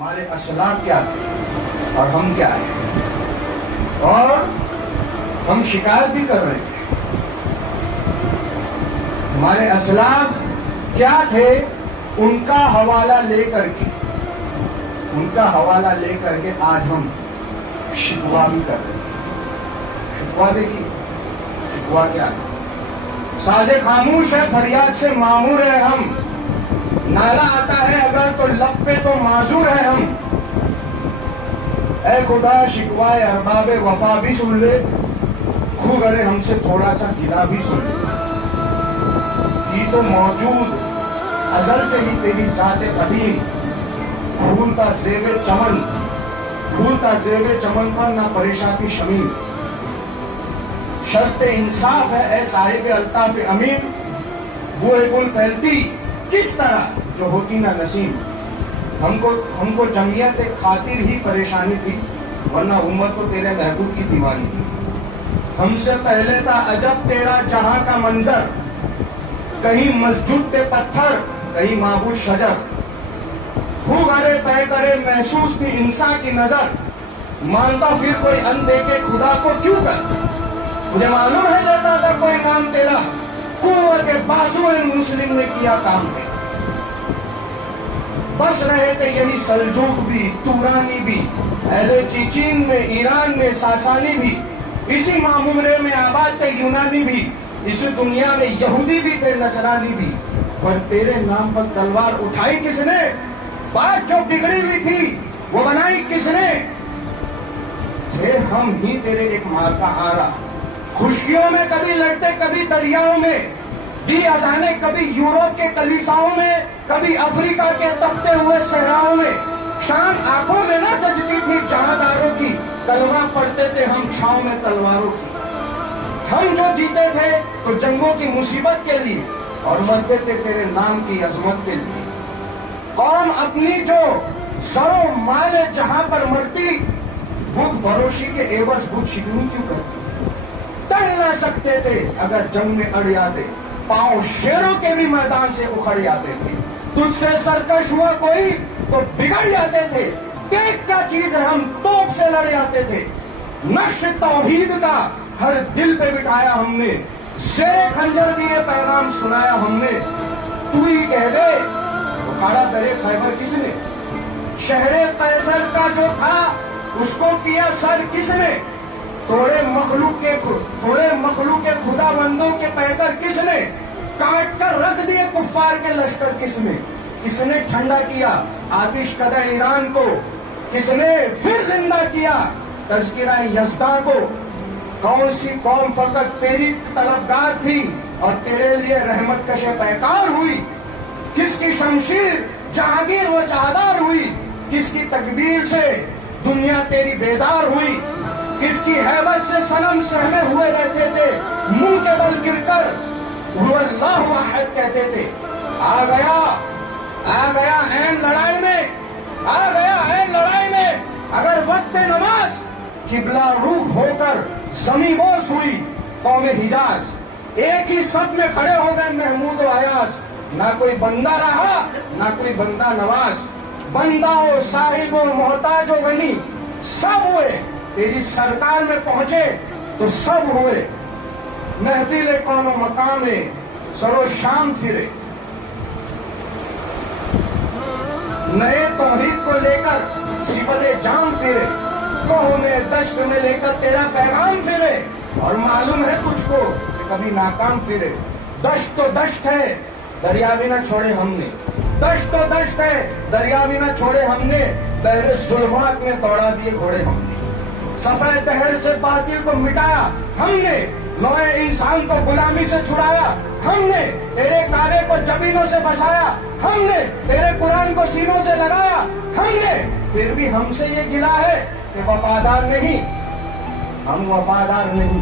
ہمارے اسلاف کیا تھے اور ہم کیا ہیں، اور ہم شکایت بھی کر رہے ہیں۔ ہمارے اسلاف کیا تھے ان کا حوالہ لے کر کے آج ہم شکوا بھی کر رہے ہیں۔ شکوا دیکھیے، شکوا کیا ہے؟ ساز خاموش ہے، فریاد سے معمور ہے ہم، نالا آتا ہے اگر تو لب پہ تو معذور ہے ہم۔ اے خدا شکوائے ارباب وفا بھی سن لے، خو کرے ہم سے تھوڑا سا گلا بھی سن لے۔ یہ تو موجود ازل سے ہی تیری ذات قدیم، پھولتا زیب چمن پر نہ پریشان کی شمیم۔ شرط انصاف ہے اے صاحب الطاف امین، بوئے گل پھیلتی کس طرح جو ہوتی نہ نسیم۔ ہم کو جمعیت خاطر ہی پریشانی تھی، ورنہ امت کو تیرے محبوب کی دیوانی تھی۔ ہم سے پہلے تھا عجب تیرا جہاں کا منظر، کہیں مسجد پہ پتھر کہیں معبود شجر۔ خو گرے پے کرے محسوس تھی انسان کی نظر، مانتا پھر کوئی اندیکھے خدا کو کیوں کر۔ مجھے معلوم ہے دیتا تھا کوئی نام تیرا، قوت کے بازو مسلم نے کیا کام تیرا۔ بس رہے تھے یہی سلجوق بھی، تورانی بھی، اہل چیچین میں، ایران میں، ساسانی بھی، اسی معمورے میں آباد تھے یونانی بھی، اس دنیا میں یہودی بھی تھے، نصرانی بھی۔ پر تیرے نام پر تلوار اٹھائی کس نے؟ بات جو بگڑی ہوئی تھی وہ بنائی کس نے؟ تھے ہم ہی تیرے ایک مار کا آرا، خشکیوں میں کبھی لڑتے کبھی دریاؤں میں، دی اذانیں کبھی یورپ کے کلیساؤں میں، کبھی افریقہ کے تپتے ہوئے صحراؤں میں۔ شان آنکھوں میں نہ ججتی تھی جہانداروں کی، کلمہ پڑھتے تھے ہم چھاؤں میں تلواروں کی۔ ہم جو جیتے تھے تو جنگوں کی مصیبت کے لیے، اور مرتے تھے تیرے نام کی عظمت کے لیے۔ قوم اپنی جو زر و مال جہاں پر مرتی، بت فروشی کے عوض بت شکنی کیوں کرتی؟ ٹل نہ سکتے تھے اگر جنگ میں اڑ جاتے، پاؤں شیروں کے بھی میدان سے اکھڑ جاتے تھے۔ تجھ سے سرکش ہوا کوئی تو بگڑ جاتے تھے، دیکھ کیا چیز ہے ہم توپ سے لڑ جاتے تھے۔ نقش توحید کا ہر دل پہ بٹھایا ہم نے، زیر خنجر بھی یہ پیغام سنایا ہم نے۔ تو ہی کہہ دے اکھاڑا درے خیبر کس نے؟ شہر قیصر کا جو تھا اس کو کیا سر کس نے؟ توڑے مخلوق کے خدا بندوں کے پیکر کس نے؟ کاٹ کر رکھ دیے کفار کے لشکر کس نے؟ کس نے ٹھنڈا کیا آتش کدہ ایران کو؟ کس نے پھر زندہ کیا تذکرہ یزداں کو؟ کون سی قوم فقط تیری طلبگار تھی اور تیرے لیے رحمت کش پیکار ہوئی؟ کس کی شمشیر جہانگیر و جہادار ہوئی؟ کس کی تکبیر سے دنیا تیری بیدار ہوئی؟ کس کی ہیبت سے صنم سہمے ہوئے رہتے تھے، منہ کے بل گر کر هو اللہ واحد کہتے تھے؟ آ گیا این لڑائی میں اگر وقت نماز قبلہ روح ہو کر زمیں بوس ہوئی قوم حجاز۔ ایک ہی سب میں کھڑے ہو گئے محمود و ایاز، نہ کوئی بندہ رہا نہ کوئی بندہ نواز۔ بندہ و صاحب و محتاج و غنی سب ہوئے، تیری سرکار میں پہنچے تو سب ہوئے۔ محفل کون و مقام سر و شام پھرے، نئے توحید کو لے کر صفت جام پھرے، کوہ میں دشت میں لے کر تیرا پیغام پھرے۔ اور معلوم ہے تجھ کو کہ کبھی ناکام پھرے۔ دشت تو دشت ہے دریا بھی نہ چھوڑے ہم نے، دشت تو دشت ہے دریا بھی نہ چھوڑے ہم نے، بحر ظلمات میں دوڑا دیے گھوڑے ہم نے۔ صفحہ دہر سے باطل کو مٹایا ہم نے، نوع انسان کو غلامی سے چھڑایا ہم نے، تیرے کعبے کو جبینوں سے بسایا ہم نے، تیرے قرآن کو سینوں سے لگایا ہم نے۔ پھر بھی ہم سے یہ گلا ہے کہ وفادار نہیں، ہم وفادار نہیں،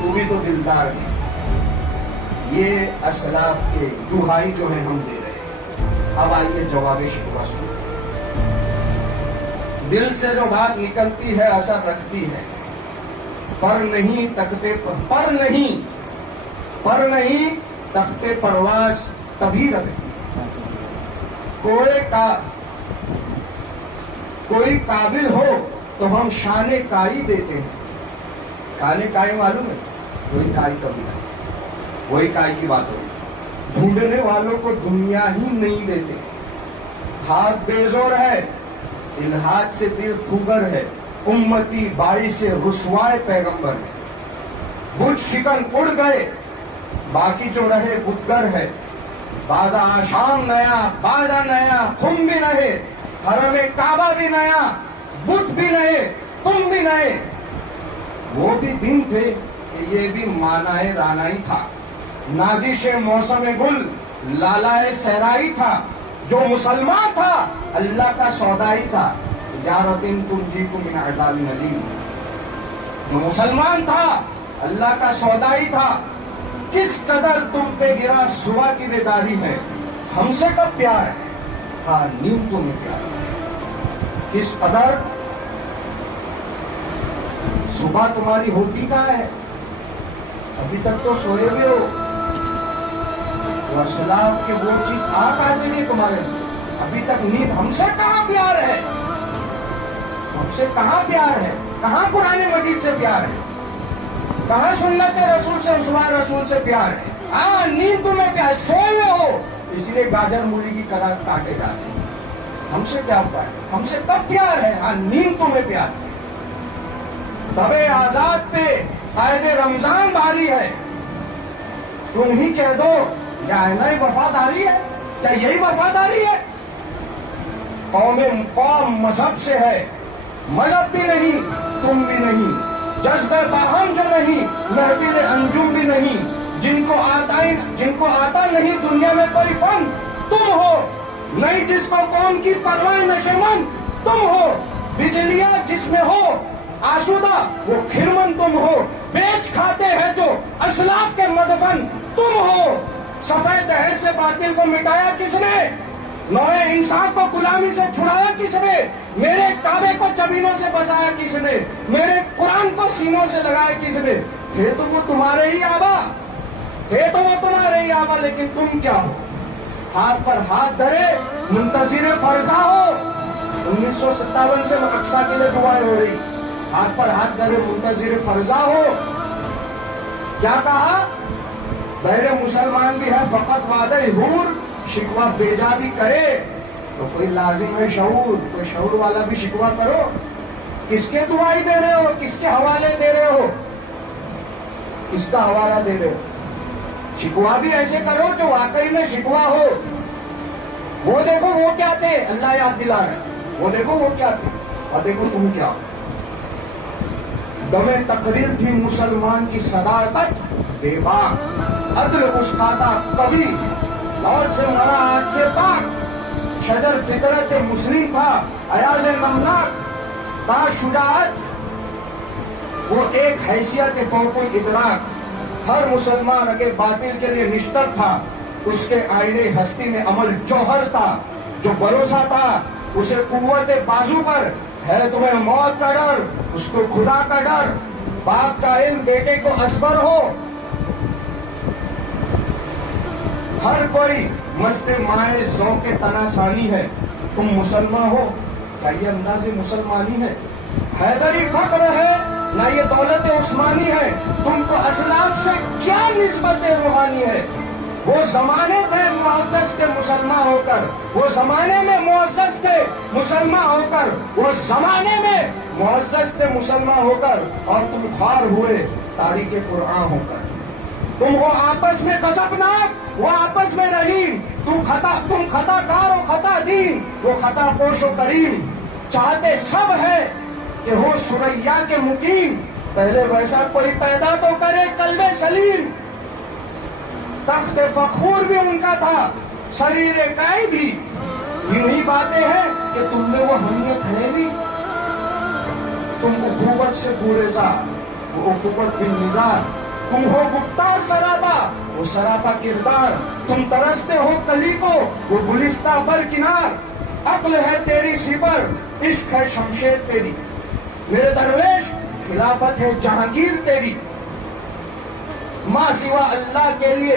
تو بھی تو دلدار ہے۔ یہ اسلاف کے دہائی جو ہے ہم دے رہے ہیں۔ اب آئیے جواب شکوہ سنیں۔ دل سے جو بات نکلتی ہے اثر رکھتی ہے، پر نہیں تختے پرواز تبھی رکھتی۔ کوئی قابل ہو تو ہم شان کاری دیتے ہیں. شان کاری معلوم ہے؟ کوئی کاری کبھی نہیں, وہی کاری کی بات ہوگی. ڈھونڈنے والوں کو دنیا ہی نہیں دیتے. ہاتھ بیزور ہے, ان ہاتھ سے دل خوگر ہے. امتی باعث رسوائے پیغمبر ہے. بت شکن اڑ گئے, باقی جو رہے بتگر ہے. بازا آشام نیا, بازا نیا, خم بھی نئے, حرم کعبہ بھی نیا, بت بھی نئے, تم بھی نئے. وہ بھی دن تھے کہ یہ بھی مانائے رانائی تھا. نازش موسم گل لالائے صحرائی تھا. جو مسلمان تھا اللہ کا سودائی تھا. تجارتن تنجیکم من عذاب علیم. جو مسلمان تھا اللہ کا سودائی تھا. کس قدر تم پہ گرا صبح کی بیداری ہے. ہم سے کب پیار ہے؟ ہاں نیند تمہیں پیار ہے. کس قدر صبح تمہاری ہوتی کہاں ہے؟ ابھی تک تو سوئے ہوئے ہو. اسلام کے وہ چیز آ کہاں سے نہیں تمہارے لیے؟ ابھی تک نیند. ہم سے کہاں پیار ہے؟ ہم سے کہاں پیار ہے؟ کہاں قرآن مجید سے پیار ہے؟ کہاں سنت رسول سے, عثمان رسول سے پیار ہے؟ ہاں نیند تمہیں پیار, سوئے ہو اس لیے گاجر مولی کی طرح کاٹے جاتے ہیں. ہم سے کیا ہوتا ہے؟ ہم سے کب پیار ہے؟ ہاں نیند تمہیں پیار ہے. تب آزاد پہ قائد رمضان بھاری ہے. تم ہی کہہ دو یا نئی وفاداری ہے. کیا یہی وفاداری ہے؟ قوم مذہب سے ہے, مذہب بھی نہیں, تم بھی نہیں. جذبہ باہم جو نہیں, محفل انجم بھی نہیں. جن کو آتا نہیں دنیا میں کوئی فن, تم ہو. نہیں جس کو قوم کی پرواہ نشیمن, تم ہو. بجلیاں جس میں ہو آسودہ, وہ کھرمن تم ہو. بیچ کھاتے ہیں جو اسلاف کے مدفن, تم ہو. سفید دہر سے باطل کو مٹایا کس نے؟ نوع انسان کو غلامی سے چھڑایا کس نے؟ میرے کعبے کو جبینوں سے بسایا کس نے؟ میرے قرآن کو سینوں سے لگایا کس نے؟ تھے تو وہ تمہارے ہی آبا, لیکن تم کیا ہو؟ ہاتھ پر ہاتھ دھرے منتظر فرضا ہو. 1957 سے اقصیٰ کے لیے دعائیں ہو رہی. ہاتھ پر ہاتھ دھرے منتظر فرضا ہو. کیا کہا؟ بہر مسلمان بھی ہے فقط وعدہ حور, شکوہ بیجا بھی کرے تو کوئی لازم ہے شعور. کوئی شعور والا بھی شکوہ کرو. کس کے دعائی دے رہے ہو؟ کس کے حوالے دے رہے ہو؟ کس کا حوالہ دے رہے ہو؟ شکوہ بھی ایسے کرو جو واقعی میں شکوہ ہو. وہ دیکھو وہ کیا تھے, اللہ یاد دلا رہے. وہ دیکھو وہ کیا تھے, اور دیکھو تم کیا ہو. دم تقریر تھی مسلمان کی صداقت بے باک, عدل استادہ کبھی, لوٹ سے مرا آج سے پاک. شجر فطرت مسلم تھا, ایاز نمناک با شجاعت. وہ ایک حیثیت فوق الادراک. ہر مسلمان اگر باطل کے لیے نشتر تھا, اس کے آئینے ہستی میں عمل جوہر تھا. جو بھروسہ تھا اسے قوت بازو پر ہے. تمہیں موت کا ڈر, اس کو خدا کا ڈر. باپ کا علم بیٹے کو اصبر ہو. ہر کوئی مست مائے ذوق تنا ثانی ہے. تم مسلمان ہو, کیا یہ انداز مسلمانی ہے؟ حیدری فخر ہے نہ یہ دولت عثمانی ہے. تم کو اسلاف سے کیا نسبت روحانی ہے؟ وہ زمانے تھے معزز تھے مسلمان ہو کر, وہ زمانے میں معزز تھے مسلمان ہو کر, وہ زمانے میں معزز تھے مسلمان ہو کر, اور تم خوار ہوئے تاریخ قرآن ہو کر. تم ہو آپس میں غضبناک, وہ آپس میں رحیم. تم خطا کار و خطا دین, وہ خطا پوش و کریم. چاہتے سب ہے کہ ہو سریا کے مقیم, پہلے ویسا کوئی پیدا تو کرے قلب سلیم. تخت فخور بھی ان کا تھا, شریر کائی بھی. یہی باتیں ہیں کہ تم میں وہ حمیت ہے بھی. تم اخوت سے دور جا, وہ اخوت بالمزاج. تم ہو گفتار سراپا, وہ سراپا کردار. تم ترستے ہو کلی کو, وہ گلستہ پر کنار. عقل ہے تیری سپر, عشق ہے شمشیر تیری. میرے درویش خلافت ہے جہانگیر تیری. ماں سوا اللہ کے لیے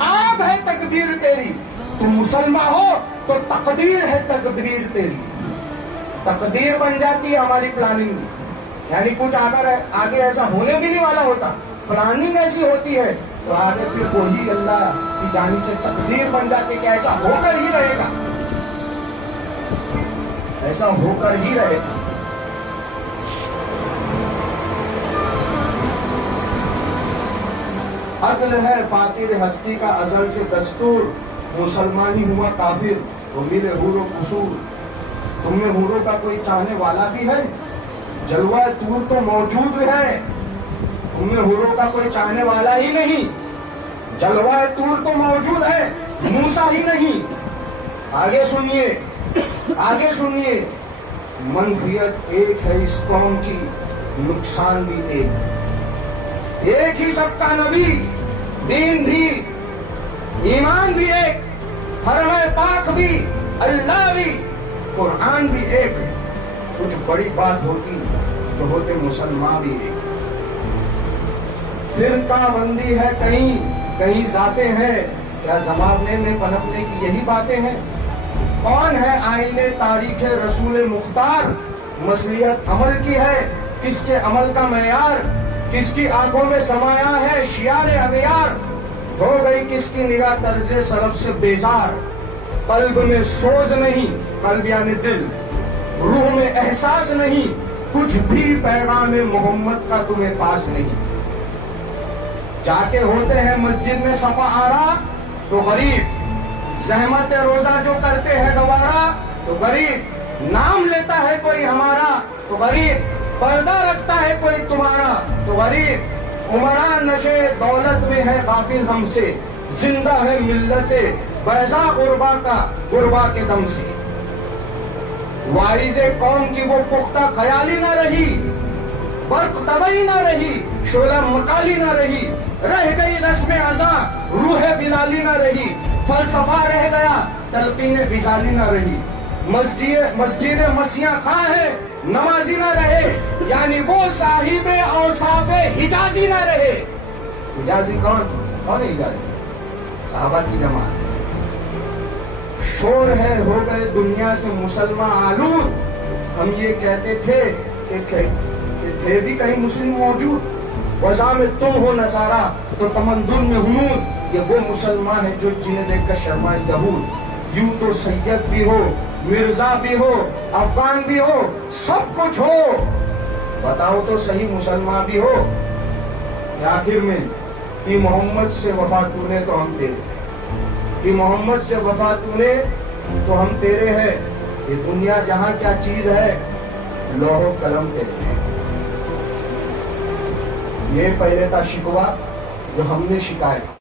آب ہے تکبیر تیری. تم مسلمان ہو تو تقدیر ہے تقدیر تیری. تقدیر بن جاتی ہے ہماری پلاننگ بھی. یعنی کچھ آگے ایسا ہونے بھی نہیں والا ہوتا, پلاننگ ایسی ہوتی ہے تو آگے پھر وہی اللہ کی جانب سے تقدیر بن جاتی کہ ایسا ہو کر ہی رہے گا, ایسا ہو کر ہی رہے گا. عدل ہے فاطر ہستی کا ازل سے دستور, مسلمان ہی ہوا کافر تو ملے حور و قصور. تم میں حوروں کا کوئی چاہنے والا بھی ہے, جلوہ طور تو موجود ہے. تم میں حوروں کا کوئی چاہنے والا ہی نہیں, جلوہ طور تو موجود ہے, موسیٰ ہی نہیں. آگے سنیے, آگے سنیے. منفیت ایک ہے اس قوم کی, نقصان بھی ایک ہی سب کا نبی, دین بھی, ایمان بھی ایک, حرم پاک بھی, اللہ بھی, قرآن بھی ایک. کچھ بڑی بات ہوتی تو ہوتے مسلمان بھی ایک. فرقہ بندی ہے کہیں ذاتیں ہیں, کیا زمانے میں پنپنے کی یہی باتیں ہیں. کون ہے آئینے تاریخ رسول مختار, مصلحت عمل کی ہے, کس کے عمل کا معیار, کس کی آنکھوں میں سمایا ہے شیار اغیار. ہو گئی کس کی نگاہ طرز سلف سے بیزار, قلب میں سوز نہیں, قلب یعنی دل, روح میں احساس نہیں, کچھ بھی پیغام محمد کا تمہیں پاس نہیں. جا کے ہوتے ہیں مسجد میں صفا آرا تو غریب, زحمت روزہ جو کرتے ہیں گوارا تو غریب, نام لیتا ہے کوئی ہمارا تو غریب, پردہ رکھتا ہے کوئی تمہارا تو غریب. عمرہ نشے دولت میں ہے غافل ہم سے, زندہ ہے ملت بیضا غربا کے دم سے. وارث قوم کی وہ پختہ خیالی نہ رہی, برق طبعی نہ رہی, شعلہ مکالی نہ رہی, رہ گئی رسم ازاں روح بلالی نہ رہی, فلسفہ رہ گیا تلقین وصالی نہ رہی. مسجد مسیح خاں ہے نمازی نہ رہے, یعنی وہ صاحب اوصاف حجازی نہ رہے. حجازی کون ہے حجازی؟ صحابہ کی جماعت. شور ہے ہو گئے دنیا سے مسلمان آلود, ہم یہ کہتے تھے کہ تھے بھی کہیں مسلم موجود. وضع میں تم ہو نصارا تو تمدن میں ہنود, یہ وہ مسلمان ہے جو جنہیں دیکھ کر شرمائے یہود. یوں تو سید بھی ہو, مرزا بھی ہو, افغان بھی ہو, سب کچھ ہو, بتاؤ تو صحیح مسلمان بھی ہو. آخر میں کہ محمد سے وفا تو نے تو ہم تیرے, کہ محمد سے وفا تو نے تو ہم تیرے ہیں. یہ دنیا جہاں کیا چیز ہے, لوح و قلم تیرے. یہ پہلے تھا شکوہ جو ہم نے شکایت.